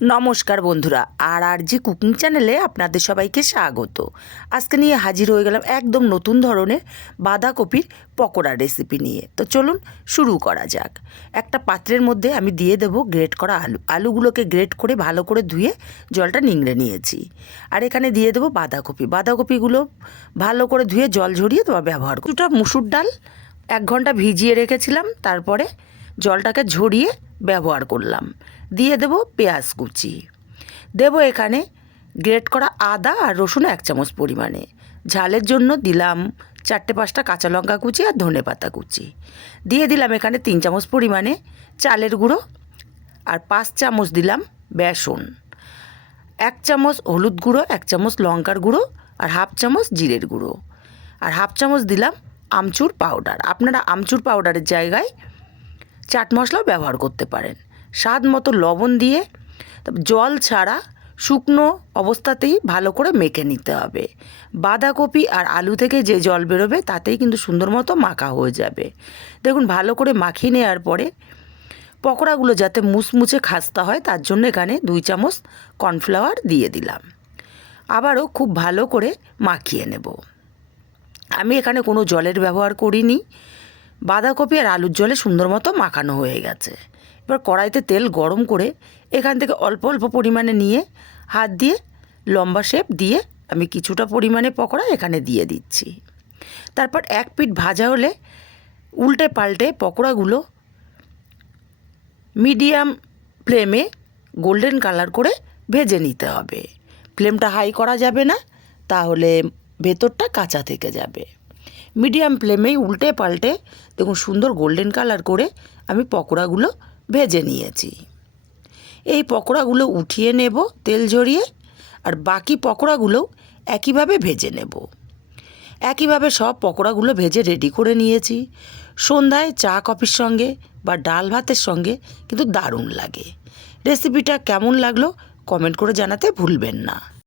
নমস্কার বন্ধুরা, আর আর জি কুকিং চ্যানেলে আপনাদের সবাইকে স্বাগত। আজকে নিয়ে হাজির হয়ে গেলাম একদম নতুন ধরনের বাঁধাকপির পকোড়া রেসিপি নিয়ে। তো চলুন শুরু করা যাক। একটা পাত্রের মধ্যে আমি দিয়ে দেবো গ্রেট করা আলু। আলুগুলোকে গ্রেট করে ভালো করে ধুয়ে জলটা নিংড়ে নিয়েছি। আর এখানে দিয়ে দেবো বাঁধাকপি। বাঁধাকপিগুলো ভালো করে ধুয়ে জল ঝরিয়ে তোমার ব্যবহার দুটো মুসুর ডাল, এক ঘণ্টা ভিজিয়ে রেখেছিলাম, তারপরে জলটাকে ঝরিয়ে ব্যবহার করলাম। দিয়ে দেবো পেঁয়াজ কুচি। দেবো এখানে গ্রেট করা আদা আর রসুন এক চামচ পরিমাণে। ঝালের জন্য দিলাম চারটে পাঁচটা কাঁচা লঙ্কা কুচি আর ধনে পাতা কুচি। দিয়ে দিলাম এখানে তিন চামচ পরিমাণে চালের গুঁড়ো আর পাঁচ চামচ দিলাম বেসন। এক চামচ হলুদ গুঁড়ো, এক চামচ লঙ্কার গুঁড়ো আর হাফ চামচ জিরের গুঁড়ো। আর হাফ চামচ দিলাম আমচুর পাউডার। আপনারা আমচুর পাউডারের জায়গায় চাট মশলাও ব্যবহার করতে পারেন। স্বাদ মতো লবণ দিয়ে জল ছাড়া শুকনো অবস্থাতেই ভালো করে মেখে নিতে হবে। বাঁধাকপি আর আলু থেকে যে জল বেরোবে তাতেই কিন্তু সুন্দর মতো মাখা হয়ে যাবে। দেখুন, ভালো করে মাখিয়ে নেওয়ার পরে পকোড়াগুলো যাতে মুচমুচে খাস্তা হয় তার জন্য এখানে দুই চামচ কর্নফ্লাওয়ার দিয়ে দিলাম। আবারও খুব ভালো করে মাখিয়ে নেব। আমি এখানে কোনো জলের ব্যবহার করিনি। বাঁধাকপি আর আলুর জলে সুন্দর মতো মাখানো হয়ে গেছে। এবার কড়াইতে তেল গরম করে এখান থেকে অল্প অল্প পরিমাণে নিয়ে, হাত দিয়ে লম্বা শেপ দিয়ে আমি কিছুটা পরিমাণে পকোড়া এখানে দিয়ে দিচ্ছি। তারপর এক পিঠ ভাজা হলে উল্টে পাল্টে পকোড়াগুলো মিডিয়াম ফ্লেমে গোল্ডেন কালার করে ভেজে নিতে হবে। ফ্লেমটা হাই করা যাবে না, তাহলে ভেতরটা কাঁচা থেকে যাবে। মিডিয়াম ফ্লেমেই উল্টে পাল্টে, দেখুন সুন্দর গোল্ডেন কালার করে আমি পকোড়াগুলো ভেজে নিয়েছি। এই পকোড়াগুলো উঠিয়ে নেব তেল ঝরিয়ে, আর বাকি পকোড়াগুলোও একইভাবে ভেজে নেব। একইভাবে সব পকোড়াগুলো ভেজে রেডি করে নিয়েছি। সন্ধ্যায় চা, কফির সঙ্গে বা ডাল ভাতের সঙ্গে কিন্তু দারুণ লাগে। রেসিপিটা কেমন লাগল কমেন্ট করে জানাতে ভুলবেন না।